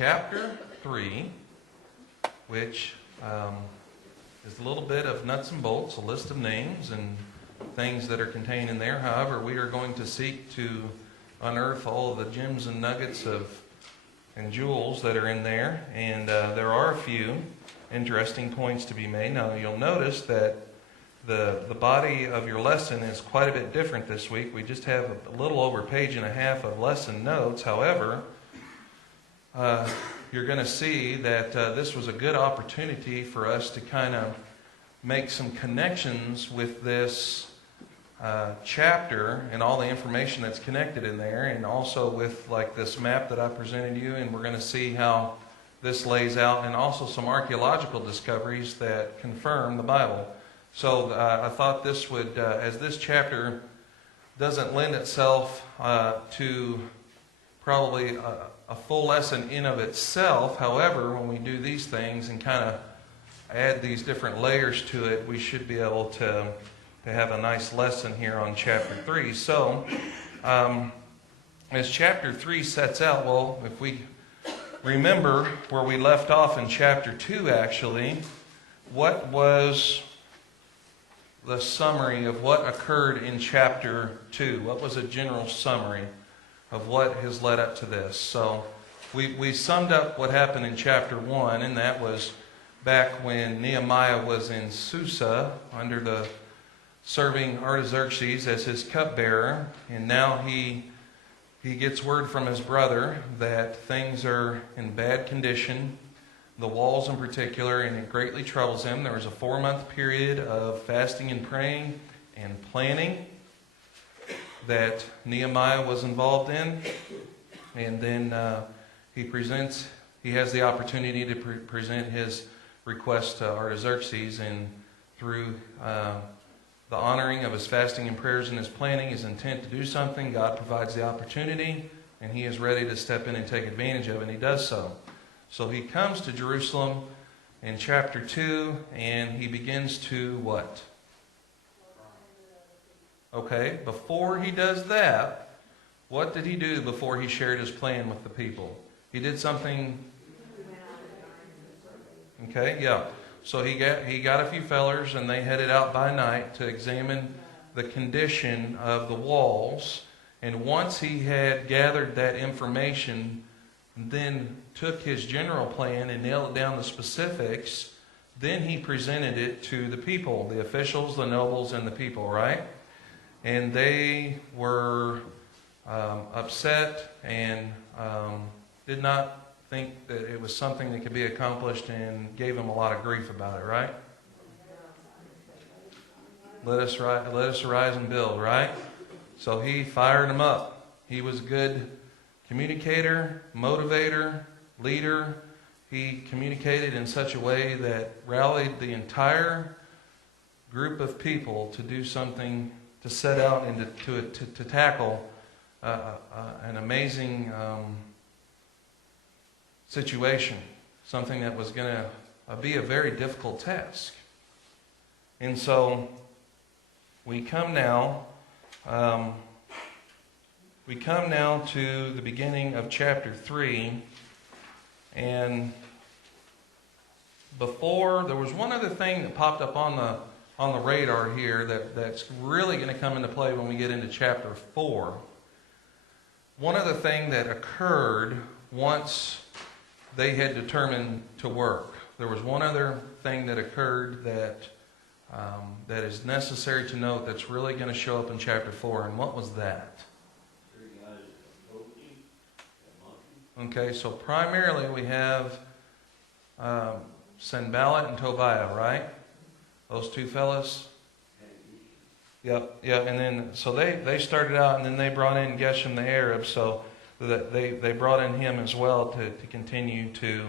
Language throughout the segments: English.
chapter 3, which is a little bit of nuts and bolts, a list of names and things that are contained in there. However, we are going to seek to unearth all of the gems and nuggets and jewels that are in there. And there are a few interesting points to be made. Now, you'll notice that the body of your lesson is quite a bit different this week. We just have a little over a page and a half of lesson notes. However, you're going to see that this was a good opportunity for us to kind of make some connections with this chapter and all the information that's connected in there, and also with like this map that I presented you, and we're going to see how this lays out, and also some archaeological discoveries that confirm the Bible. So I thought this would, as this chapter doesn't lend itself to probably a full lesson in of itself. However, when we do these things and kind of add these different layers to it, we should be able to have a nice lesson here on chapter 3. So, as chapter 3 sets out, well, if we remember where we left off in chapter 2, actually, what was the summary of what occurred in chapter 2? What was a general summary of what has led up to this? So we summed up what happened in chapter 1, and that was back when Nehemiah was in Susa under the serving Artaxerxes as his cupbearer, and now he gets word from his brother that things are in bad condition, the walls in particular, and it greatly troubles him. There was a 4-month period of fasting and praying and planning that Nehemiah was involved in, and then he has the opportunity to present his request to Artaxerxes, and through the honoring of his fasting and prayers and his planning, his intent to do something, God provides the opportunity, and he is ready to step in and take advantage of it, and he does so. So he comes to Jerusalem in chapter 2, and he begins to what? Okay, before he does that, what did he do before he shared his plan with the people? He did something. Okay, yeah. So he got a few fellers, and they headed out by night to examine the condition of the walls. And once he had gathered that information, then took his general plan and nailed down the specifics, then he presented it to the people, the officials, the nobles, and the people, right? And they were upset and did not think that it was something that could be accomplished, and gave him a lot of grief about it, right? Let us arise and build, right? So he fired them up. He was a good communicator, motivator, leader. He communicated in such a way that rallied the entire group of people to do something, to set out and to tackle an amazing situation, something that was going to be a very difficult task. And so we come now to the beginning of chapter 3, and before, there was one other thing that popped up on the radar here that's really going to come into play when we get into chapter 4. One other thing that occurred once they had determined to work. There was one other thing that occurred that is necessary to note, that's really going to show up in chapter 4. And what was that? Okay, so primarily we have Sanballat and Tobiah, right? Those two fellas. Yep, yeah, and then so they started out, and then they brought in Geshem the Arab, so that they brought in him as well to continue to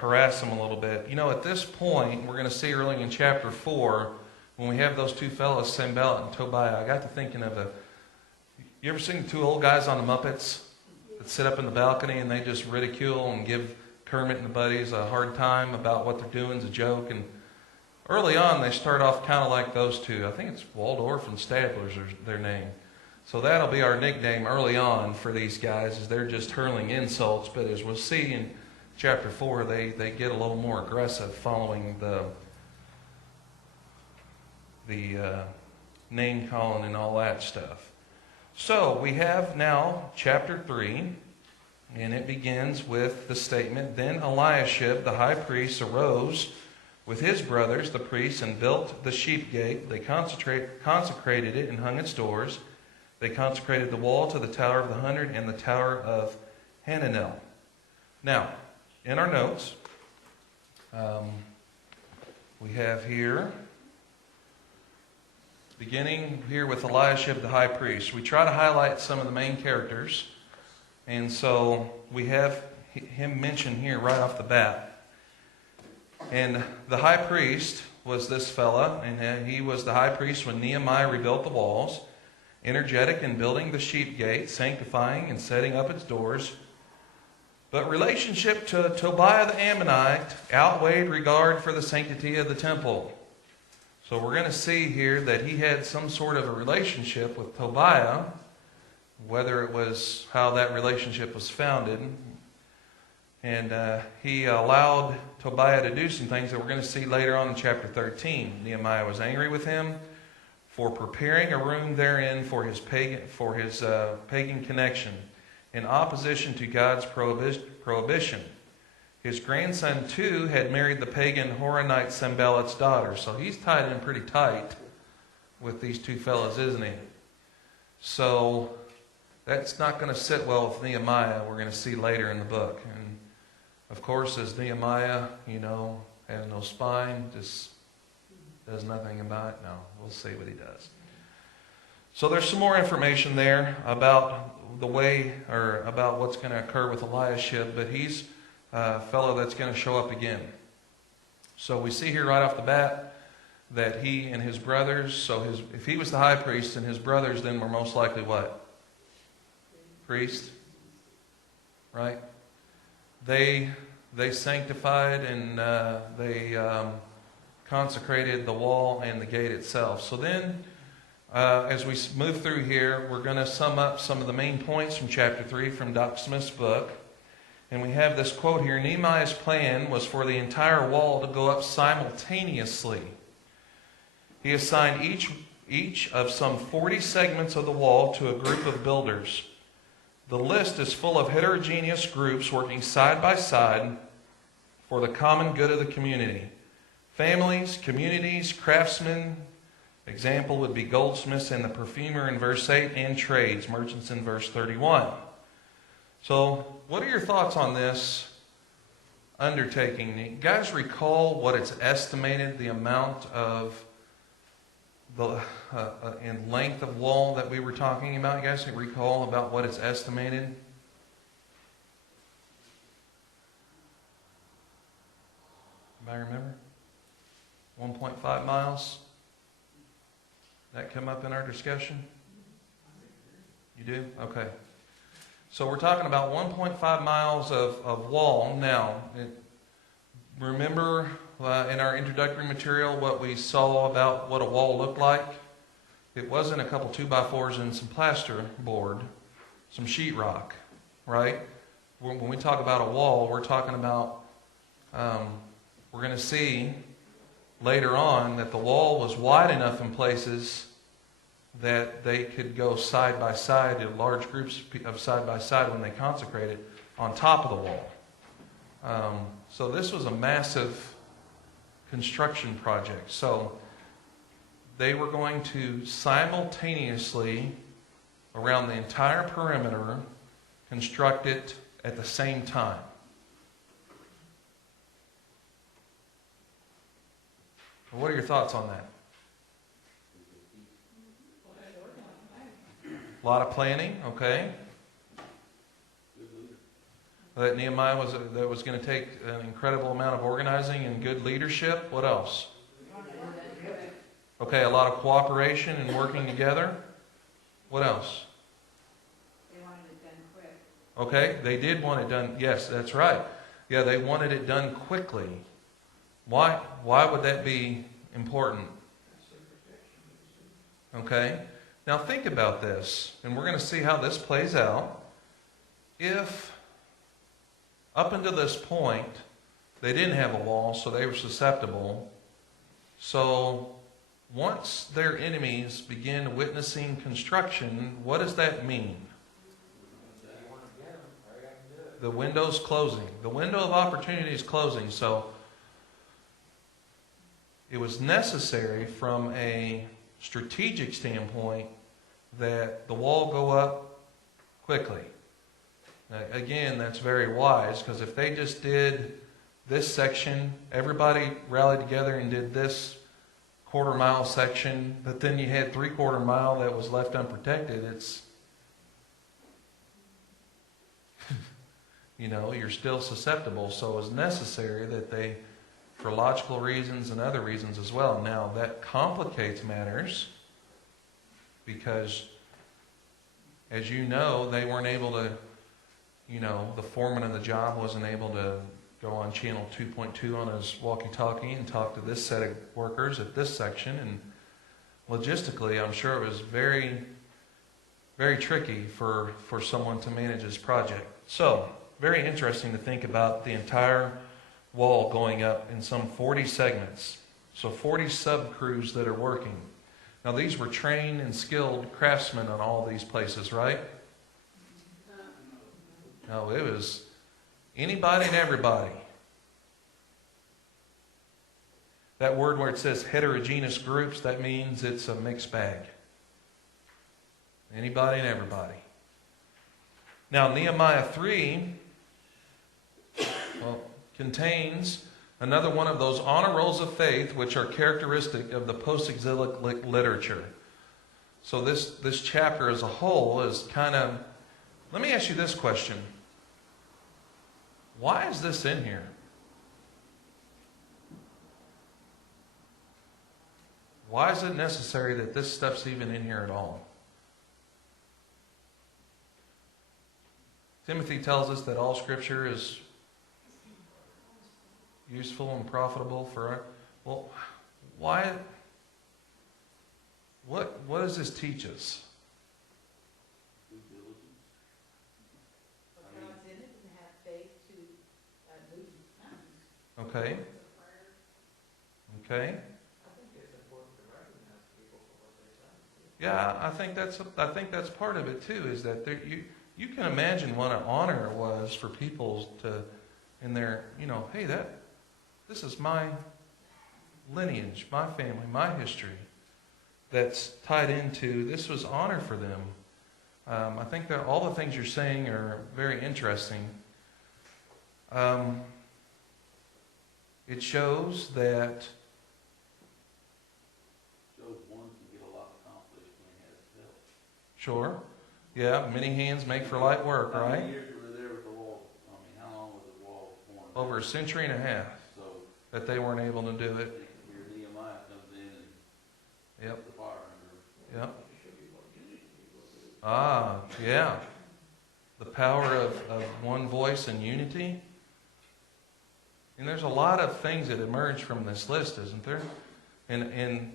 harass them a little bit. You know, at this point, we're going to see early in chapter 4, when we have those two fellows, Sanballat and Tobiah, I got to thinking of you ever seen the two old guys on the Muppets that sit up in the balcony and they just ridicule and give Kermit and the buddies a hard time about what they're doing as a joke? And early on, they start off kind of like those two. I think it's Waldorf and Stabler's their name. So that'll be our nickname early on for these guys, is they're just hurling insults. But as we'll see in chapter 4, they get a little more aggressive following the name calling and all that stuff. So we have now chapter 3, and it begins with the statement, "Then Eliashib the high priest arose with his brothers, the priests, and built the sheep gate. They consecrated it and hung its doors. They consecrated the wall to the Tower of the 100 and the Tower of Hananel." Now, in our notes, we have here, beginning here with Eliashib the high priest. We try to highlight some of the main characters, and so we have him mentioned here right off the bat. And the high priest was this fella, and he was the high priest when Nehemiah rebuilt the walls, energetic in building the sheep gate, sanctifying and setting up its doors. But relationship to Tobiah the Ammonite outweighed regard for the sanctity of the temple. So we're going to see here that he had some sort of a relationship with Tobiah, whether it was how that relationship was founded. And he allowed Tobiah to do some things that we're going to see later on in chapter 13. Nehemiah was angry with him for preparing a room therein for his pagan connection, in opposition to God's prohibition. His grandson, too, had married the pagan Horonite Sanballat's daughter. So he's tied in pretty tight with these two fellas, isn't he? So that's not going to sit well with Nehemiah. We're going to see later in the book. And of course, as Nehemiah, has no spine, just does nothing about it. No, we'll see what he does. So there's some more information there about the way, or about what's going to occur with Eliashib, but he's a fellow that's going to show up again. So we see here right off the bat that he and his brothers, if he was the high priest, and his brothers then were most likely what? Priest, right? They sanctified and they consecrated the wall and the gate itself. So then, as we move through here, we're going to sum up some of the main points from chapter 3 from Doc Smith's book. And we have this quote here: Nehemiah's plan was for the entire wall to go up simultaneously. He assigned each of some 40 segments of the wall to a group of builders. The list is full of heterogeneous groups working side by side for the common good of the community. Families, communities, craftsmen. Example would be goldsmiths and the perfumer in verse 8, and trades, merchants in verse 31. So, what are your thoughts on this undertaking? You guys recall what it's estimated, the amount of the in length of wall that we were talking about? You guys can recall about what it's estimated? Anybody remember? 1.5 miles? That come up in our discussion? You do? Okay. So we're talking about 1.5 miles of wall. Now, remember in our introductory material what we saw about what a wall looked like? It wasn't a couple 2x4s and some plaster board, some sheetrock, right? When we talk about a wall, we're talking about, we're going to see later on that the wall was wide enough in places that they could go side by side, in large groups of side by side when they consecrated on top of the wall. So this was a massive construction project. So they were going to simultaneously, around the entire perimeter, construct it at the same time. What are your thoughts on that? A lot of planning, okay. That Nehemiah was going to take an incredible amount of organizing and good leadership. What else? Okay, a lot of cooperation and working together. What else? They wanted it done quick. Okay, they did want it done. Yes, that's right. Yeah, they wanted it done quickly. Why would that be important? Okay. Now think about this, and we're going to see how this plays out. If up until this point they didn't have a wall, so they were susceptible. So once their enemies begin witnessing construction, what does that mean? The window's closing. The window of opportunity is closing. So it was necessary from a strategic standpoint that the wall go up quickly. Now, again, that's very wise, because if they just did this section, everybody rallied together and did this quarter-mile section, but then you had 3/4 mile that was left unprotected, it's, you're still susceptible. So it was necessary that they, for logical reasons and other reasons as well. Now, that complicates matters because, as you know, they weren't able to, the foreman of the job wasn't able to go on channel 2.2 on his walkie-talkie and talk to this set of workers at this section. And logistically, I'm sure it was very, very tricky for someone to manage this project. So, very interesting to think about the entire wall going up in some 40 segments. So 40 sub-crews that are working. Now these were trained and skilled craftsmen on all these places, right? No, it was anybody and everybody. That word where it says heterogeneous groups, that means it's a mixed bag. Anybody and everybody. Now Nehemiah 3 contains another one of those honor rolls of faith which are characteristic of the post-exilic literature. So this chapter as a whole is kind of... Let me ask you this question. Why is this in here? Why is it necessary that this stuff's even in here at all? Timothy tells us that all Scripture is useful and profitable for our... Well, why? What does this teach us? God's in it and have faith to move mountains. Okay. Okay. I think it's important to recognize people for what they've done. Yeah, I think that's part of it too. Is that you can imagine what an honor it was for people to, in their, hey, this is my lineage, my family, my history that's tied into, this was honor for them. I think that all the things you're saying are very interesting. It shows that Job 1 can get a lot accomplished when he has help. sure, yeah, many hands make for light work, How right? many years were there with the wall? How long was the wall formed? Over a century and a half So, that they weren't able to do I it. think here Nehemiah comes in and Yep, puts the fire under. yep. Ah, yeah. The power of one voice and unity. And there's a lot of things that emerge from this list, isn't there? And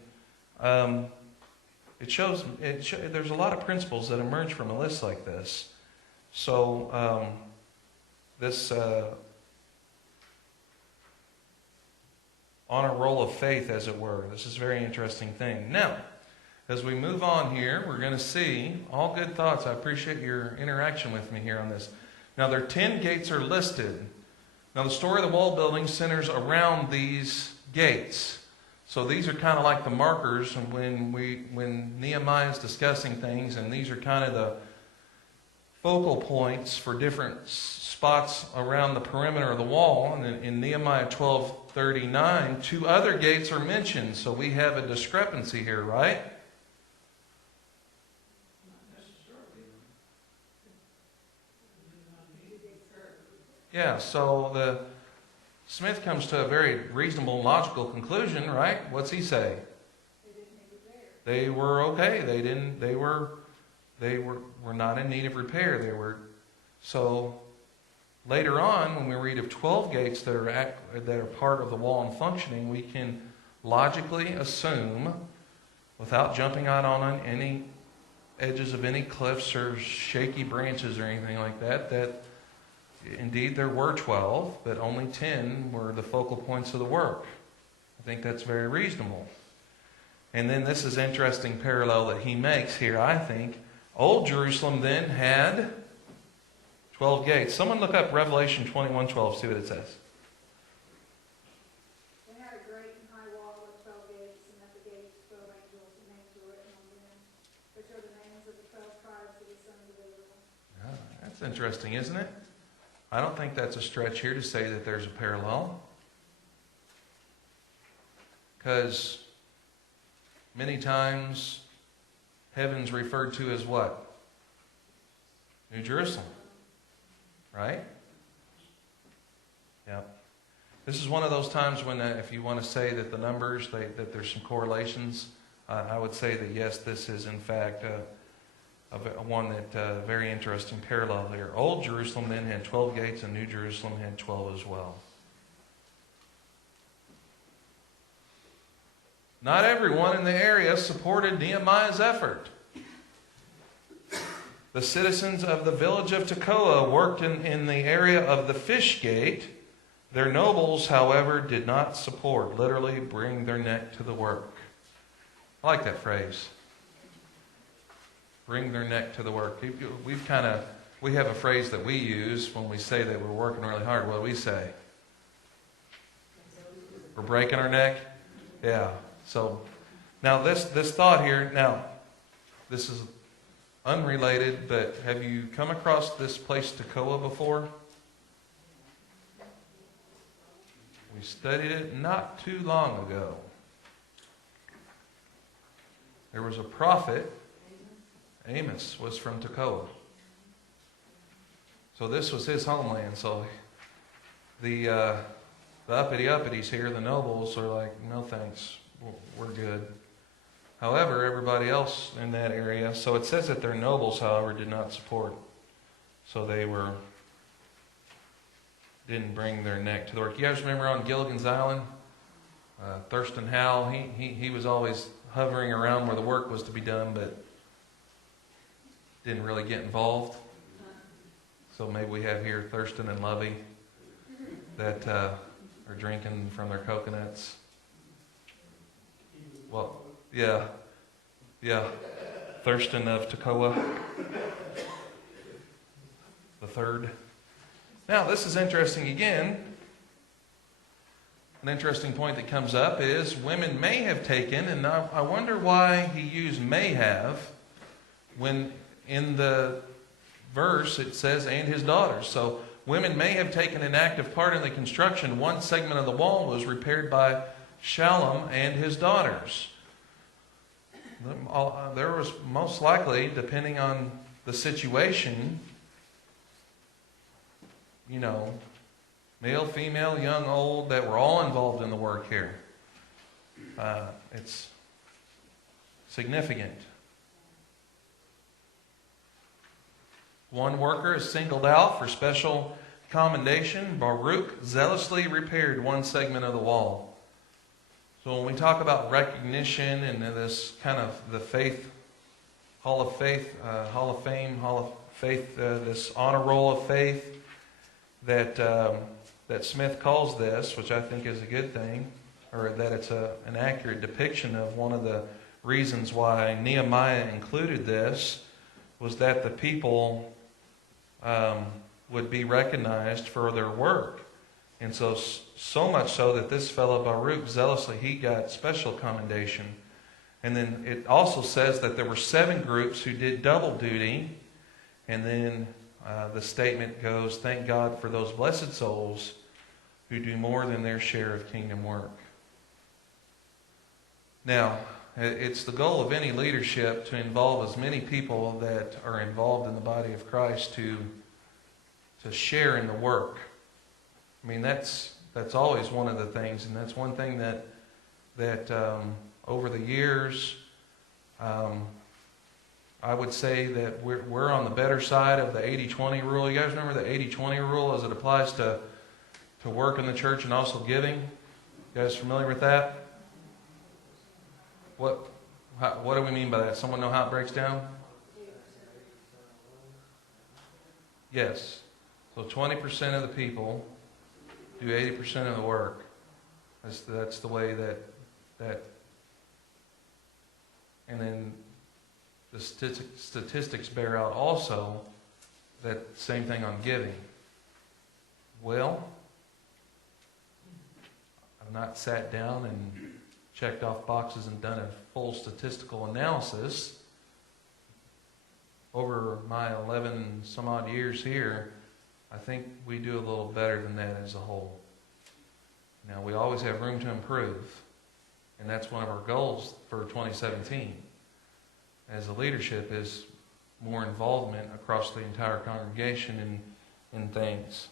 it shows, there's a lot of principles that emerge from a list like this. So this on a roll of faith, as it were. This is a very interesting thing. Now, as we move on here, we're going to see all good thoughts. I appreciate your interaction with me here on this. Now, there are 10 gates are listed. Now, the story of the wall building centers around these gates. So these are kind of like the markers when Nehemiah is discussing things, and these are kind of the focal points for different spots around the perimeter of the wall. And in Nehemiah 12:39, 2 other gates are mentioned. So we have a discrepancy here, right? Yeah, so the Smith comes to a very reasonable and logical conclusion, right? What's he say? They were okay. They were not in need of repair. So later on, when we read of 12 gates that are part of the wall and functioning, we can logically assume, without jumping out on any edges of any cliffs or shaky branches or anything like that, that indeed there were 12, but only 10 were the focal points of the work. I think that's very reasonable. And then this is interesting parallel that he makes here, I think. Old Jerusalem then had 12 gates. Someone look up Revelation 21:12, see what it says. They had a great and high wall with 12 gates, and at the gates 12 angels, and names were written on them, which are the names of the 12 tribes of the sons of Israel. Yeah, that's interesting, isn't it? I don't think that's a stretch here to say that there's a parallel. Because many times heaven's referred to as what? New Jerusalem. Right? Yeah. This is one of those times when if you want to say that the numbers, that there's some correlations, I would say that yes, this is in fact one that very interesting parallel here. Old Jerusalem then had 12 gates, and New Jerusalem had 12 as well. Not everyone in the area supported Nehemiah's effort. The citizens of the village of Tekoa worked in the area of the fish gate. Their nobles, however, did not support, literally bring their neck to the work. I like that phrase. Bring their neck to the work. We have a phrase that we use when we say that we're working really hard. What do we say? We're breaking our neck? Yeah. So now this thought here, now this is unrelated, but have you come across this place Tekoa before? We studied it not too long ago. There was a prophet, Amos was from Tekoa. So this was his homeland. So the uppity-uppities here, the nobles, are like, no thanks, we're good. However, everybody else in that area, so it says that their nobles, however, did not support. So they didn't bring their neck to the work. You guys remember on Gilligan's Island, Thurston Howell, he was always hovering around where the work was to be done, but didn't really get involved. So maybe we have here Thurston and Lovey that are drinking from their coconuts. Well, yeah. Thurston of Tekoa, the third. Now, this is interesting again. An interesting point that comes up is women may have taken, and I wonder why he used may have when in the verse it says, and his daughters. So women may have taken an active part in the construction. One segment of the wall was repaired by Shallum and his daughters. There was most likely, depending on the situation, male, female, young, old, that were all involved in the work here. It's significant. One worker is singled out for special commendation. Baruch zealously repaired one segment of the wall. So when we talk about recognition and this kind of the faith, Hall of Faith, Hall of Fame, Hall of Faith, this honor roll of faith that Smith calls this, which I think is a good thing, or that it's an accurate depiction of one of the reasons why Nehemiah included this, was that the people would be recognized for their work. And so much so that this fellow Baruch, zealously, he got special commendation. And then it also says that there were 7 groups who did double duty. And then the statement goes, thank God for those blessed souls who do more than their share of kingdom work. Now, it's the goal of any leadership to involve as many people that are involved in the body of Christ to share in the work. I mean, that's always one of the things, and that's one thing that over the years, I would say that we're on the better side of the 80-20 rule. You guys remember the 80-20 rule as it applies to work in the church and also giving? You guys familiar with that? What do we mean by that? Someone know how it breaks down? Yes. So 20% of the people do 80% of the work. That's the way that, and then the statistics bear out also that same thing on giving. Well, I've not sat down and checked off boxes and done a full statistical analysis. Over my 11 some odd years here, I think we do a little better than that as a whole. Now, we always have room to improve, and that's one of our goals for 2017 as a leadership is more involvement across the entire congregation in things.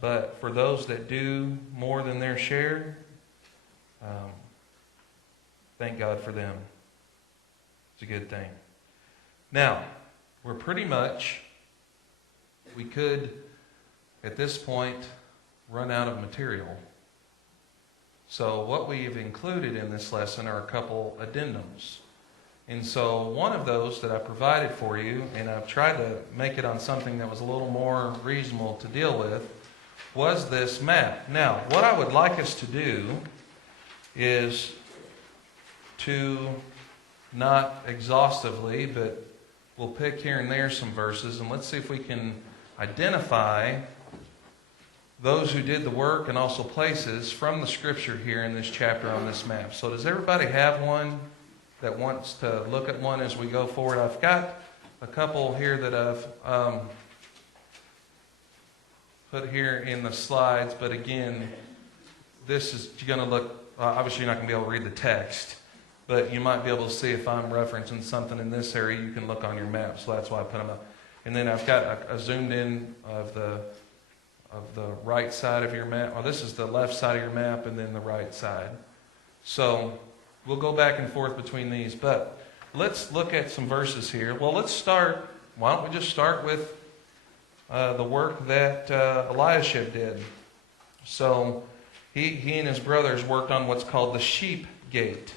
But for those that do more than their share, thank God for them. It's a good thing. Now, we're pretty much, we could, at this point, run out of material. So what we've included in this lesson are a couple addendums. And so one of those that I provided for you, and I've tried to make it on something that was a little more reasonable to deal with, was this map. Now, what I would like us to do is to, not exhaustively, but we'll pick here and there some verses, and let's see if we can identify those who did the work and also places from the scripture here in this chapter on this map. So does everybody have one that wants to look at one as we go forward? I've got a couple here that I've put here in the slides, but again, this is going to look, obviously you're not going to be able to read the text, but you might be able to see if I'm referencing something in this area, you can look on your map, so that's why I put them up. And then I've got a zoomed in of the right side of your map, or this is the left side of your map, and then the right side. So we'll go back and forth between these, but let's look at some verses here. Well, let's start, why don't we just start with the work that Eliashib did. So he and his brothers worked on what's called the sheep gate.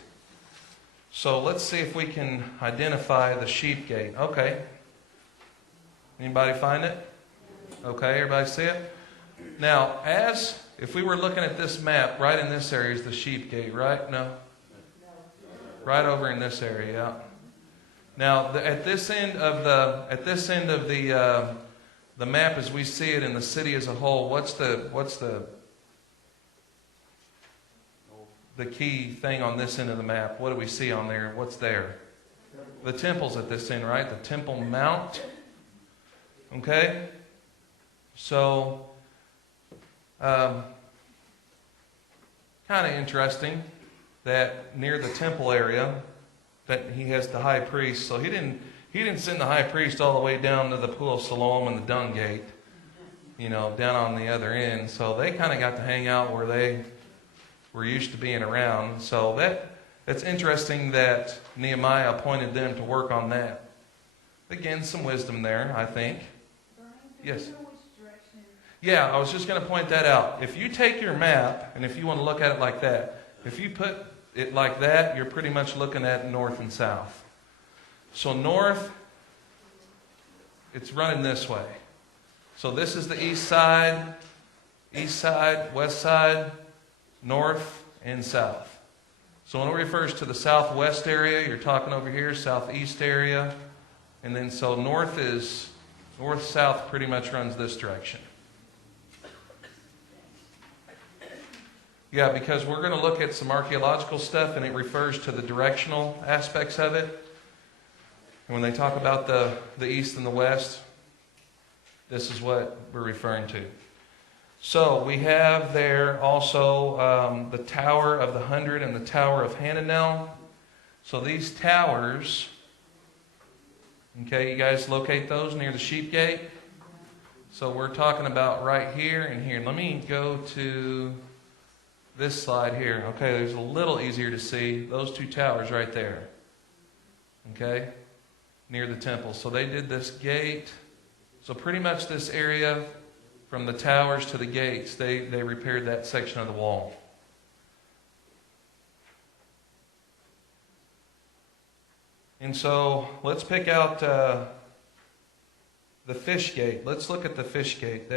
So let's see if we can identify the sheep gate. Okay. Anybody find it? Okay, everybody see it? Now, if we were looking at this map, right in this area is the sheep gate, right? No? Right over in this area, yeah. Now, at this end of the map as we see it in the city as a whole, what's the key thing on this end of the map? What do we see on there? What's there? The temple's at this end, right? The Temple Mount. Okay? So, kind of interesting that near the temple area that he has the high priest. So he didn't send the high priest all the way down to the Pool of Siloam and the Dung Gate, down on the other end. So they kind of got to hang out where they were used to being around. So that's interesting that Nehemiah appointed them to work on that. Again, some wisdom there, I think. Yes. Yeah, I was just going to point that out. If you take your map, and if you want to look at it like that, if you put it like that, you're pretty much looking at north and south. So north, it's running this way. So this is the east side, west side, north, and south. So when it refers to the southwest area, you're talking over here, southeast area. And then so north-south pretty much runs this direction. Yeah, because we're going to look at some archaeological stuff, and it refers to the directional aspects of it. And when they talk about the east and the west, this is what we're referring to. So we have there also the Tower of the 100 and the Tower of Hananel. So these towers, okay, you guys locate those near the sheep gate? So we're talking about right here and here. Let me go to this slide here. Okay, there's a little easier to see. Those two towers right there. Okay, near the temple. So they did this gate. So pretty much this area from the towers to the gates, they repaired that section of the wall. And so let's pick out the fish gate. Let's look at the fish gate.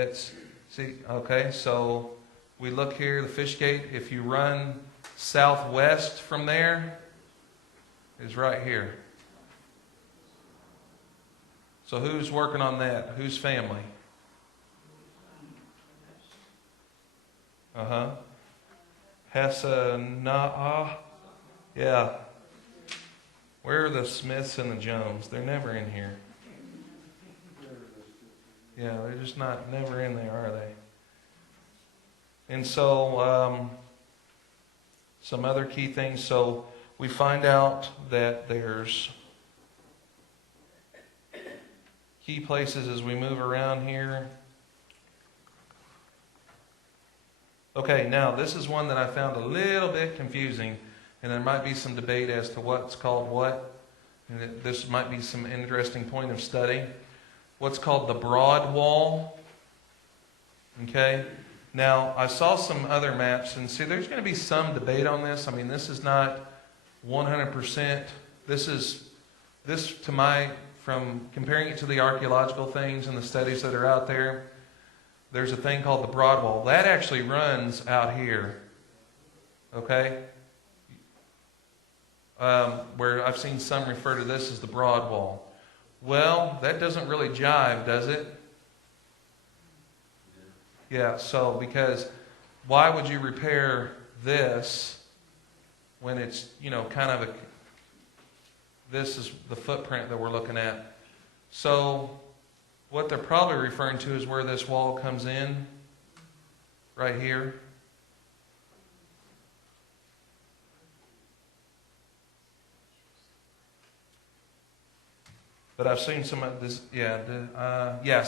Okay, so we look here, the fish gate. If you run southwest from there, is right here. So who's working on that? Whose family? Hesanaah. Yeah. Where are the Smiths and the Jones? They're never in here. Yeah, they're just never in there, are they? And so, some other key things. So we find out that there's key places as we move around here. Okay, now this is one that I found a little bit confusing, and there might be some debate as to what's called what. And this might be some interesting point of study. What's called the broad wall. Okay, now I saw some other maps, and see, there's going to be some debate on this. I mean, this is not 100%. From comparing it to the archaeological things and the studies that are out there, there's a thing called the broad wall. That actually runs out here. Okay? Where I've seen some refer to this as the broad wall. Well, that doesn't really jive, does it? Yeah, so because why would you repair this when it's, kind of this is the footprint that we're looking at. So what they're probably referring to is where this wall comes in, right here. But I've seen some of this,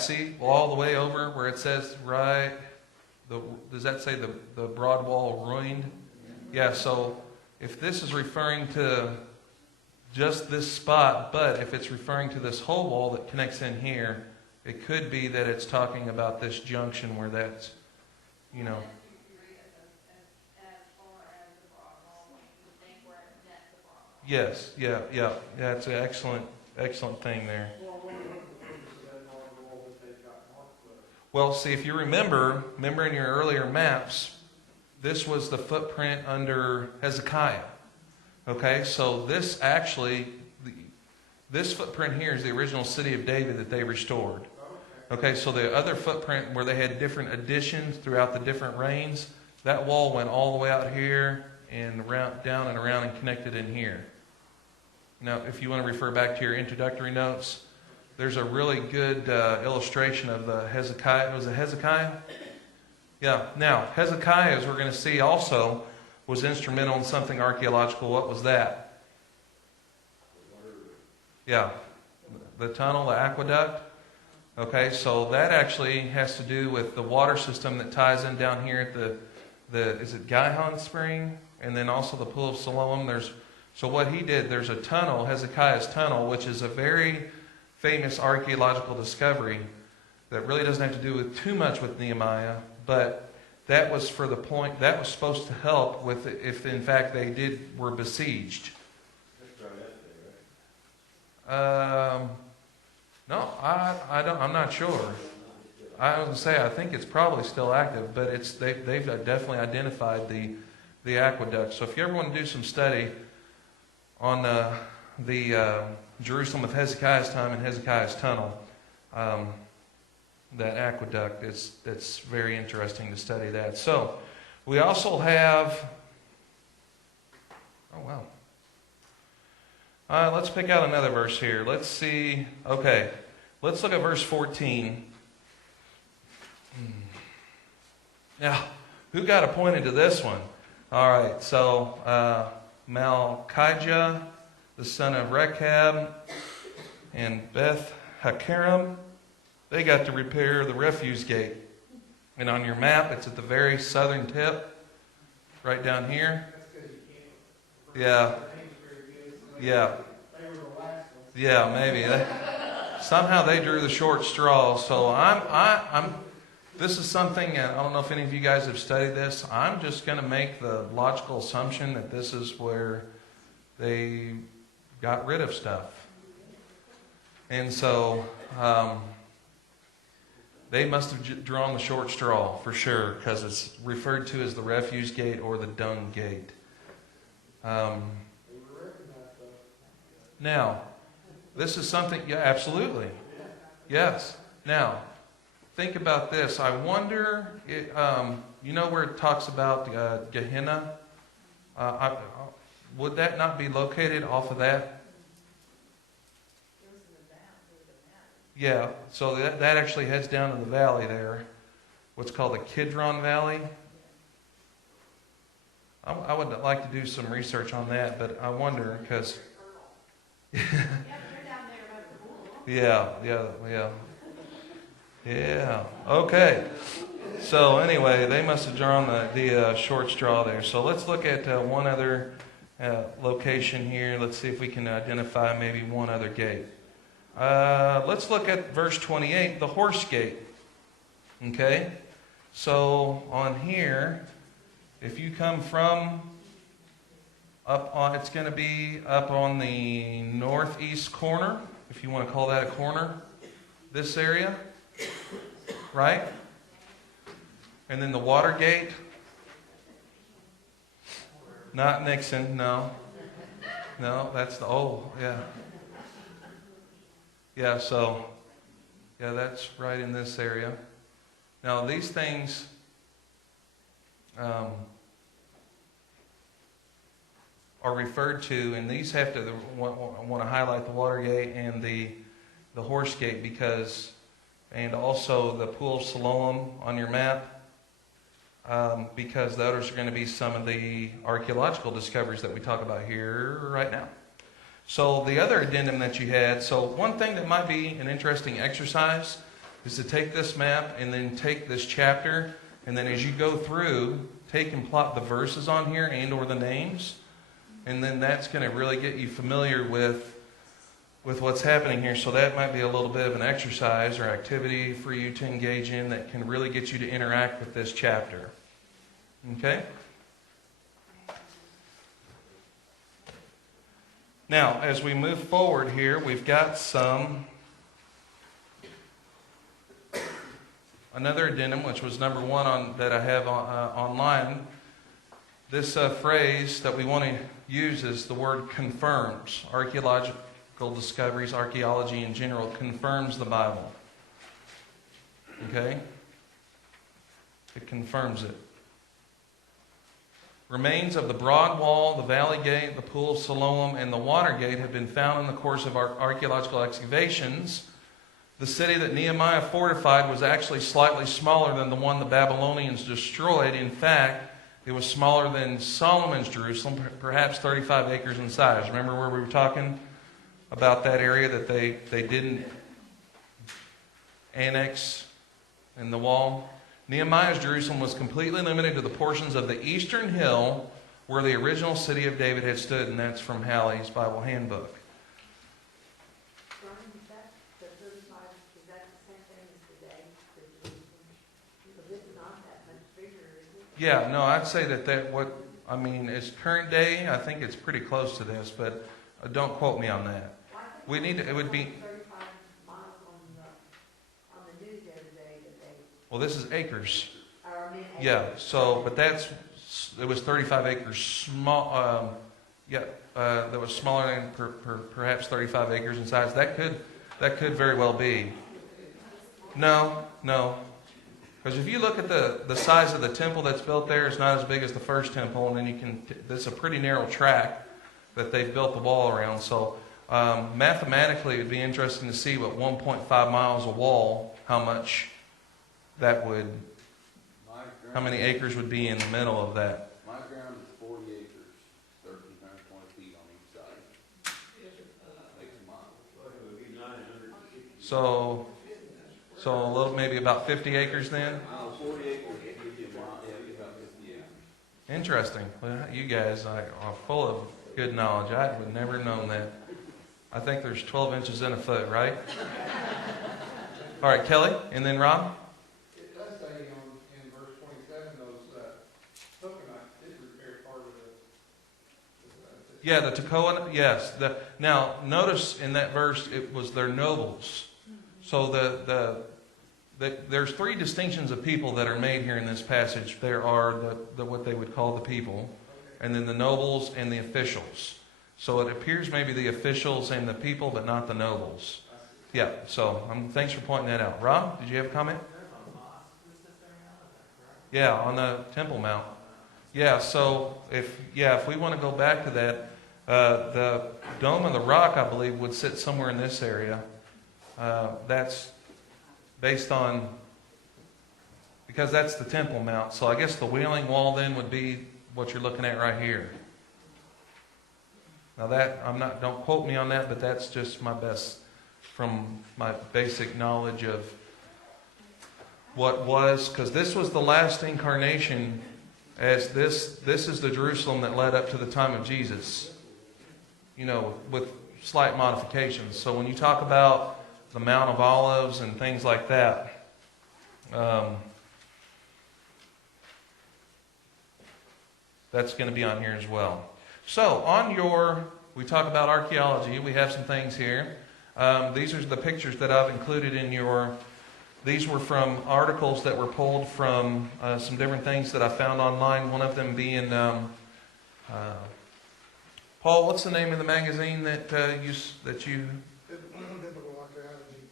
see, all the way over where it says does that say the broad wall ruined? Yeah, so if this is referring to just this spot, but if it's referring to this whole wall that connects in here, it could be that it's talking about this junction where that's, Yes, yeah. That's an excellent thing there. Well, see, if you remember in your earlier maps, this was the footprint under Hezekiah. Okay, so this footprint here is the original city of David that they restored. Okay, so the other footprint where they had different additions throughout the different reigns, that wall went all the way out here and down and around and connected in here. Now, if you want to refer back to your introductory notes, there's a really good illustration of the Hezekiah. Was it Hezekiah? Yeah. Now, Hezekiah, as we're going to see also, was instrumental in something archaeological. What was that? Yeah. The tunnel, the aqueduct. Okay, so that actually has to do with the water system that ties in down here at is it Gihon Spring? And then also the Pool of Siloam. So what he did, there's a tunnel, Hezekiah's tunnel, which is a very famous archaeological discovery that really doesn't have to do with too much with Nehemiah, but that was for the point, that was supposed to help with if in fact they were besieged. No, I'm not sure. I was going to say, I think it's probably still active, but they've definitely identified the aqueduct. So if you ever want to do some study on the Jerusalem of Hezekiah's time and Hezekiah's tunnel, that aqueduct, it's very interesting to study that. So we also have, let's pick out another verse here. Let's see. Okay, let's look at verse 14. Now, who got appointed to this one? All right, so Malchijah, the son of Rechab, and Beth Hakerem, they got to repair the refuse gate. And on your map, it's at the very southern tip, right down here. Yeah. Yeah, maybe. Somehow they drew the short straw. So this is something, I don't know if any of you guys have studied this. I'm just going to make the logical assumption that this is where they got rid of stuff. And so, They must have drawn the short straw for sure, because it's referred to as the refuse gate or the dung gate. Now, this is something, yeah, absolutely. Yes. Now, think about this. I wonder, you know where it talks about Gehenna? Would that not be located off of that? Yeah, so that actually heads down to the valley there, what's called the Kidron Valley. I would like to do some research on that, but I wonder, because... Yeah. Okay. So anyway, they must have drawn the short straw there. So let's look at one other location here. Let's see if we can identify maybe one other gate. Let's look at verse 28, the horse gate. Okay? So on here, if you come from up on, it's going to be up on the northeast corner, if you want to call that a corner, this area, right? And then the water gate, not Nixon, no, that's the, yeah, so, yeah, that's right in this area. Now, these things, are referred to, and these have to, want to highlight the water gate and the horse gate, because, and also the pool of Siloam on your map, because those are going to be some of the archaeological discoveries that we talk about here right now. So the other addendum that you had, so one thing that might be an interesting exercise is to take this map and then take this chapter, and then as you go through, take and plot the verses on here and or the names, and then that's going to really get you familiar with what's happening here. So that might be a little bit of an exercise or activity for you to engage in that can really get you to interact with this chapter. Okay? Now, as we move forward here, we've got another addendum, which was number one that I have online. This phrase that we want to use is the word confirms. Archaeological discoveries, archaeology in general, confirms the Bible. Okay? It confirms it. Remains of the broad wall, the valley gate, the pool of Siloam, and the water gate have been found in the course of our archaeological excavations. The city that Nehemiah fortified was actually slightly smaller than the one the Babylonians destroyed. In fact, it was smaller than Solomon's Jerusalem, perhaps 35 acres in size. Remember where we were talking about that area that they didn't annex in the wall? Nehemiah's Jerusalem was completely limited to the portions of the eastern hill where the original city of David had stood, and that's from Halley's Bible Handbook. Brian, is that the 35, is that the same thing as today, the Jerusalem? Because it's not that much bigger, is it? Yeah, no, I'd say is current day, I think it's pretty close to this, but don't quote me on that. Well, It would be, 35 miles on the news the other day that they, well, this is acres. or I mean, Yeah, so, but it was 35 acres small, that was smaller than perhaps 35 acres in size. That could very well be. No. Because if you look at the size of the temple that's built there, it's not as big as the first temple, and then it's a pretty narrow track that they've built the wall around. So mathematically, it would be interesting to see what 1.5 miles of wall, how many acres would be in the middle of that. My ground is 40 acres, 1,320 feet on each side. Makes a mile. So a little, maybe about 50 acres then? 40 acres, would be a mile, yeah, about 50 acres. Interesting. Well, you guys are full of good knowledge. I would never have known that. I think there's 12 inches in a foot, right? All right, Kelly, and then Rob? It does say in verse 27, those coconuts did repair part of the Yeah, the Tekoa, yes. Now, notice in that verse, it was their nobles. So there's three distinctions of people that are made here in this passage. There are what they would call the people, and then the nobles and the officials. So it appears maybe the officials and the people, but not the nobles. Yeah, so thanks for pointing that out. Rob, did you have a comment? Yeah, on the Temple Mount. Yeah, so if we want to go back to that, the Dome of the Rock, I believe, would sit somewhere in this area. That's based on, because that's the Temple Mount. So I guess the Wailing Wall then would be what you're looking at right here. Now that, don't quote me on that, but that's just my best from my basic knowledge of what was, because this was the last incarnation, as this is the Jerusalem that led up to the time of Jesus, with slight modifications. So when you talk about the Mount of Olives and things like that, that's going to be on here as well. So we talk about archaeology. We have some things here. These are the pictures that I've included in these were from articles that were pulled from some different things that I found online. One of them being, Paul, what's the name of the magazine that you? Biblical archaeology.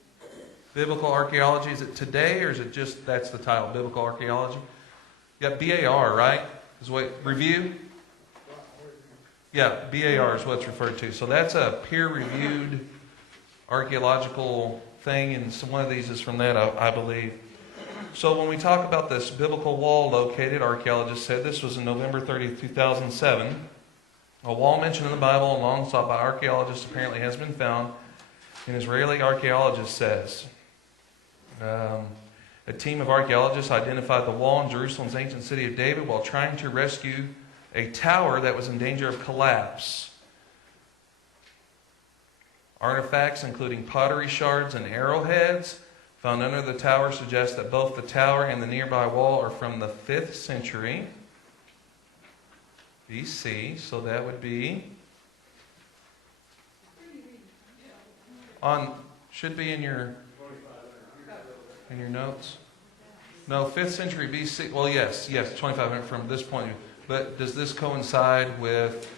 Biblical Archaeology. Is it Today, or is it just, that's the title, Biblical Archaeology? Yeah, BAR, right? Is what, review? Yeah, BAR is what it's referred to. So that's a peer-reviewed archaeological thing, and one of these is from that, I believe. So when we talk about this biblical wall located, archaeologists said this was in November 30th, 2007. A wall mentioned in the Bible and long sought by archaeologists apparently has been found, an Israeli archaeologist says. A team of archaeologists identified the wall in Jerusalem's ancient city of David while trying to rescue a tower that was in danger of collapse. Artifacts, including pottery shards and arrowheads, found under the tower suggest that both the tower and the nearby wall are from the 5th century BC. So that would be should be in your notes. No, 5th century BC. Well, yes, 2500 from this point. But does this coincide with,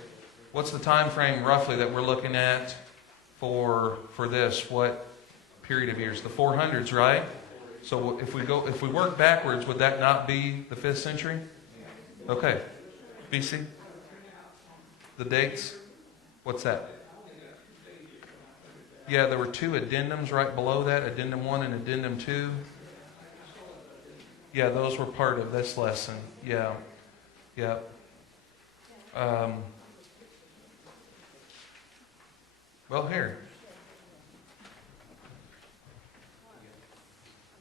what's the time frame roughly that we're looking at for this? What period of years? The 400s, right? So if we work backwards, would that not be the 5th century? Okay. BC? The dates? What's that? Yeah, there were 2 addendums right below that, addendum 1 and addendum 2. Yeah, those were part of this lesson. Yeah. Well, here.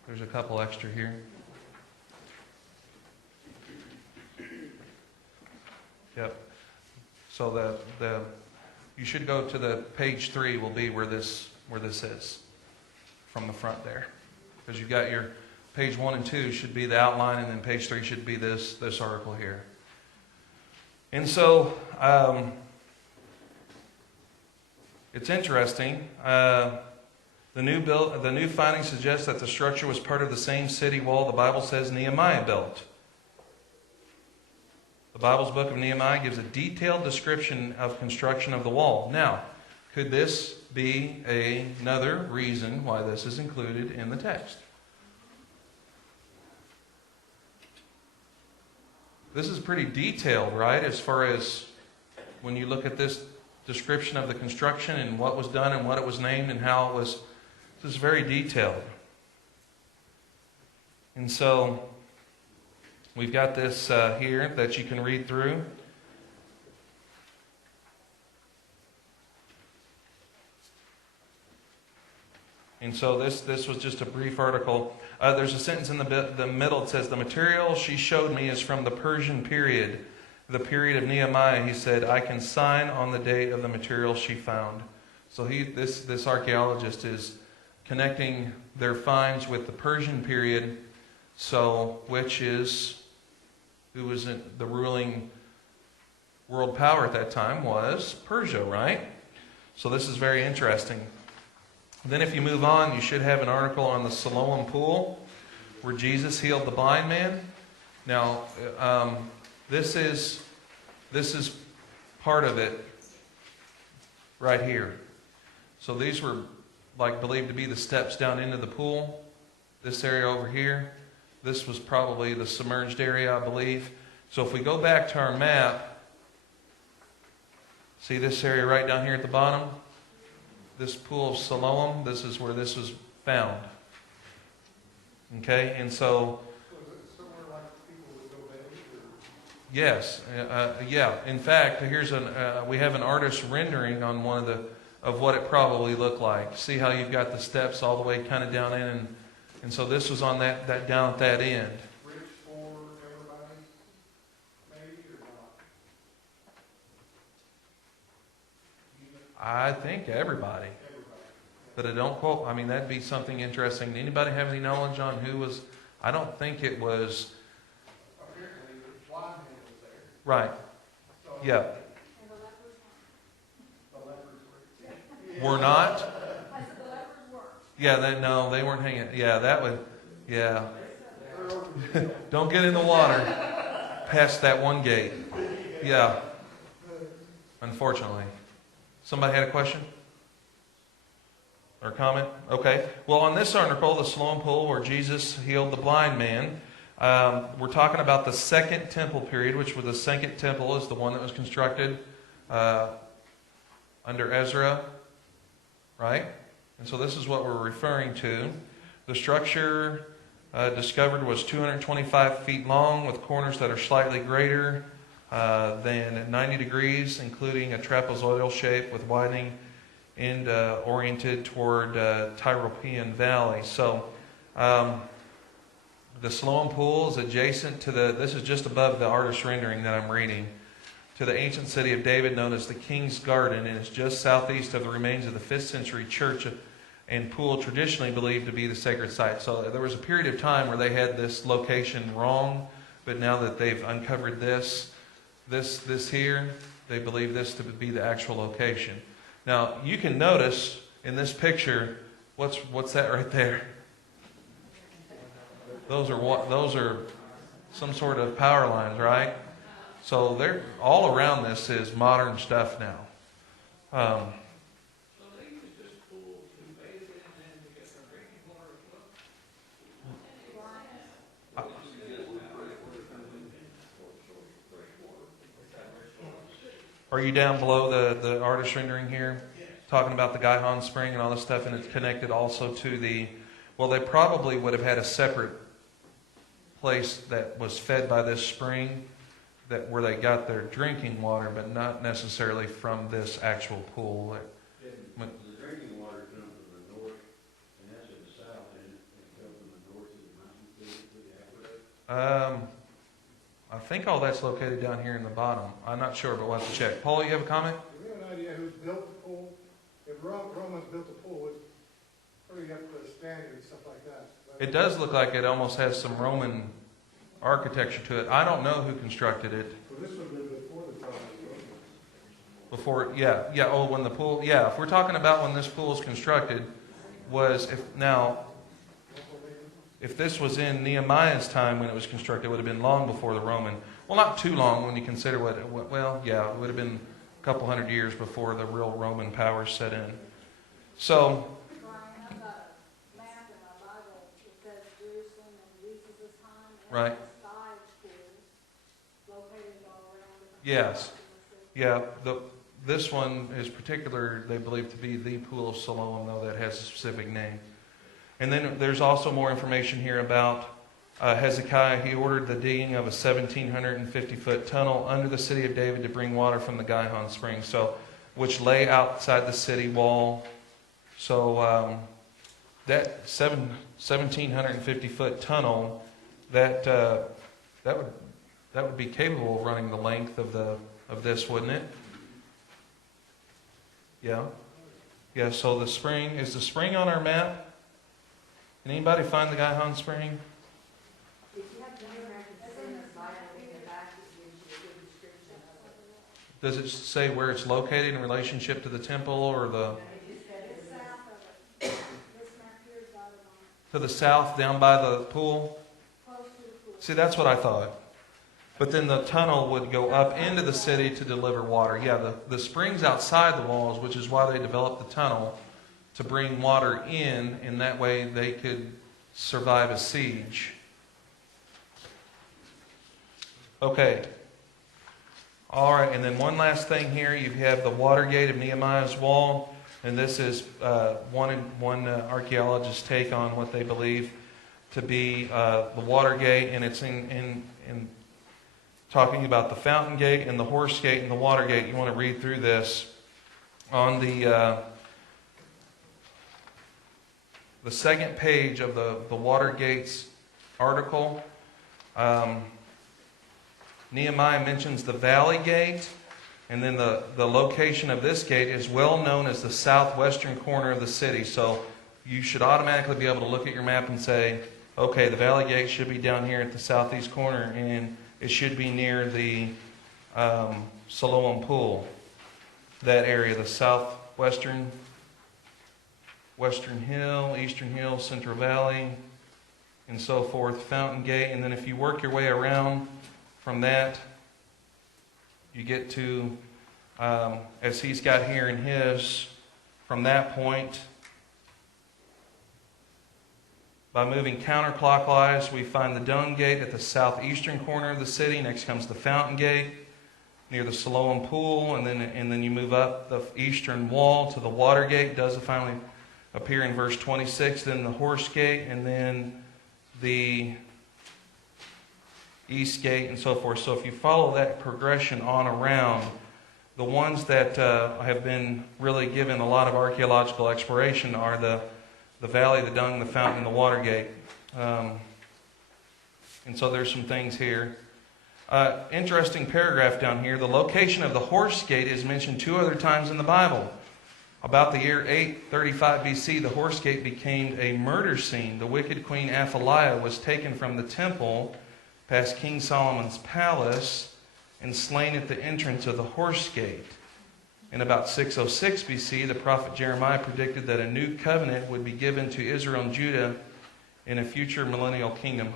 There's a couple extra here. Yep. So you should go to the page 3 will be where this is from the front there, because you've got your page 1 and 2 should be the outline, and then page 3 should be this article here. And so it's interesting. The new findings suggest that the structure was part of the same city wall the Bible says Nehemiah built. The Bible's book of Nehemiah gives a detailed description of construction of the wall. Now, could this be another reason why this is included in the text? This is pretty detailed, right? As far as when you look at this description of the construction and what was done and what it was named and how it was. This is very detailed. And so we've got this here that you can read through. And so this was just a brief article. There's a sentence in the middle that says, the material she showed me is from the Persian period, the period of Nehemiah. He said, I can sign on the date of the material she found. So this archaeologist is connecting their finds with the Persian period, who was the ruling world power at that time was Persia, right? So this is very interesting. Then if you move on, you should have an article on the Siloam Pool. where Jesus healed the blind man. Now, this is part of it right here. So these were believed to be the steps down into the pool. This area over here, this was probably the submerged area, I believe. So if we go back to our map, see this area right down here at the bottom? This pool of Siloam, this is where this was found. Okay, and so... Was it somewhere like people would go bathe, or? Yes, yeah. In fact, we have an artist's rendering on one of what it probably looked like. See how you've got the steps all the way kind of down in, and so this was on that down at that end. Rich for everybody, maybe, or not? I think everybody, Everybody. but I don't quote. I mean, that'd be something interesting. Anybody have any knowledge on who was? I don't think it was. Apparently, the blind man was there. Right. So Yeah. And the lepers weren't. the lepers Were not. I said the lepers weren't. Yeah. No, they weren't hanging. Yeah, that would. Yeah. were. Don't get in the water past that one gate. Yeah. Unfortunately. Somebody had a question? Or comment? Okay. Well, on this article, the Siloam Pool where Jesus healed the blind man, we're talking about the Second Temple period, which was the second temple is the one that was constructed under Ezra, right? And so this is what we're referring to. The structure discovered was 225 feet long with corners that are slightly greater than 90 degrees, including a trapezoidal shape with widening and oriented toward Tyropean Valley. So the Siloam Pool is adjacent to this is just above the artist's rendering that I'm reading, to the ancient city of David known as the King's Garden, and it's just southeast of the remains of the 5th century church and pool traditionally believed to be the sacred site. So there was a period of time where they had this location wrong, but now that they've uncovered this here, they believe this to be the actual location. Now, you can notice in this picture, what's that right there? Those are some sort of power lines, right? So they're all around this is modern stuff now. So they use this pool to bathe in and to get their drinking water as well? Are you down below the artist rendering here? Talking about the Gihon Spring and all this stuff, and it's connected also to they probably would have had a separate place that was fed by this spring where they got their drinking water, but not necessarily from this actual pool. The drinking water comes from the north, and that's in the south, and it comes from the north to the mountains, I think all that's located down here in the bottom. I'm not sure, but we'll have to check. Paul, you have a comment? Do we have an idea who built the pool? If Romans built the pool, it's pretty up to standard and stuff like that. It does look like it almost has some Roman architecture to it. I don't know who constructed it. So this would have been before the Romans. When the pool, if we're talking about when this pool was constructed, if this was in Nehemiah's time when it was constructed, it would have been long before the Roman. Well, not too long when you consider it would have been a couple hundred years before the real Roman power set in. So, Brian, I've got a map in my Bible that says Jerusalem in Jesus' time. And Right. it has 5 schools located all around it. Yes. This one is particular, they believe to be the Pool of Siloam, though that has a specific name. And then there's also more information here about Hezekiah. He ordered the digging of a 1,750-foot tunnel under the city of David to bring water from the Gihon Spring, which lay outside the city wall. So that 1,750-foot tunnel, that would be capable of running the length of this, wouldn't it? Yeah. Yeah. So is the spring on our map? Can anybody find the Gihon Spring? If you have the New American Standard Bible in the back, it gives you a good description of it. Does it say where it's located in relationship to the temple or the? And it just said It's south of it. This map here's got it on it. To the south, down by the pool? Close to the pool. See, that's what I thought. But then the tunnel would go up into the city to deliver water. Yeah, the springs outside the walls, which is why they developed the tunnel, to bring water in, and that way they could survive a siege. Okay. All right, and then one last thing here. You have the water gate of Nehemiah's wall, and this is one archaeologist's take on what they believe to be the water gate, and it's in talking about the fountain gate and the horse gate and the water gate. You want to read through this on the second page of the water gates article. Nehemiah mentions the valley gate, and then the location of this gate is well known as the southwestern corner of the city. So you should automatically be able to look at your map and say, okay, the valley gate should be down here at the southeast corner, and it should be near the Siloam Pool, that area, the southwestern, Western Hill, Eastern Hill, Central Valley, and so forth, Fountain Gate. And then if you work your way around from that, you get to, as he's got here in his, from that point, by moving counterclockwise, we find the Dung Gate at the southeastern corner of the city. Next comes the Fountain Gate near the Siloam Pool, and then you move up the eastern wall to the Water Gate. Does it finally appear in verse 26? Then the Horse Gate, and then the East Gate, and so forth. So if you follow that progression on around, the ones that have been really given a lot of archaeological exploration are the valley, the dung, the fountain, and the water gate. And so there's some things here. Interesting paragraph down here. The location of the horse gate is mentioned 2 other times in the Bible. About the year 835 BC, the horse gate became a murder scene. The wicked queen Athaliah was taken from the temple past King Solomon's palace and slain at the entrance of the horse gate. In about 606 BC, the prophet Jeremiah predicted that a new covenant would be given to Israel and Judah in a future millennial kingdom.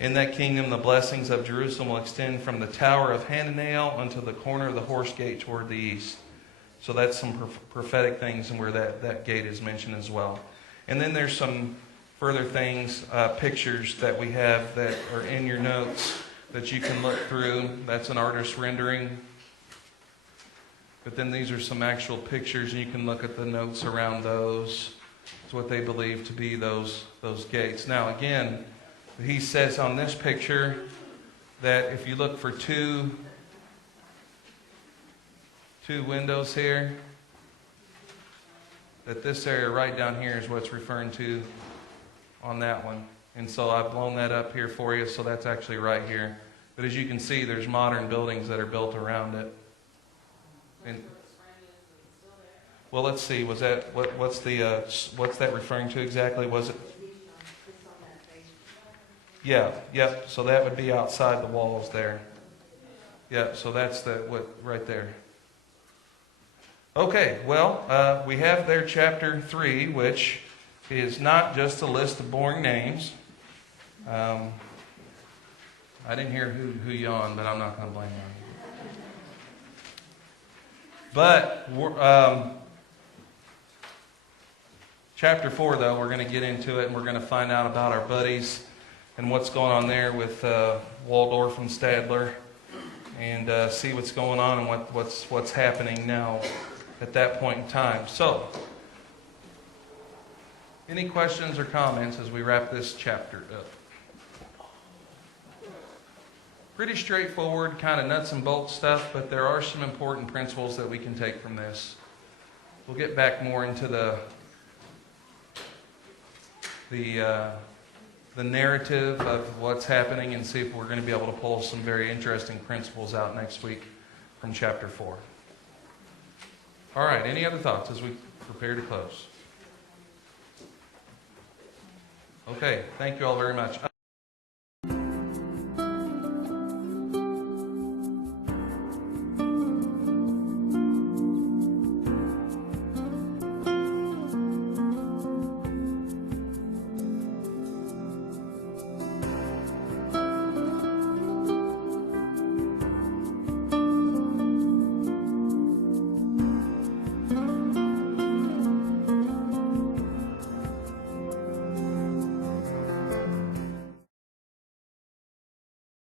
In that kingdom, the blessings of Jerusalem will extend from the Tower of Hananel unto the corner of the horse gate toward the east. So that's some prophetic things and where that gate is mentioned as well. And then there's some further things, pictures that we have that are in your notes that you can look through. That's an artist's rendering. But then these are some actual pictures, and you can look at the notes around those. It's what they believe to be those gates. Now again, he says on this picture that if you look for two windows here, that this area right down here is what's referring to on that one. And so I've blown that up here for you, so that's actually right here. But as you can see, there's modern buildings that are built around it. And, well, let's see. Was that what's that referring to exactly? Was it? Yeah. Yep. So that would be outside the walls there. Yeah. So that's right there. Okay. Well, we have there chapter 3, which is not just a list of boring names. I didn't hear who yawned, but I'm not going to blame you. But chapter 4, though, we're going to get into it, and we're going to find out about our buddies and what's going on there with Waldorf and Stadler, and see what's going on and what's happening now at that point in time. So, any questions or comments as we wrap this chapter up? Pretty straightforward, kind of nuts and bolts stuff, but there are some important principles that we can take from this. We'll get back more into the narrative of what's happening and see if we're going to be able to pull some very interesting principles out next week from chapter 4. All right, any other thoughts as we prepare to close? Okay, thank you all very much.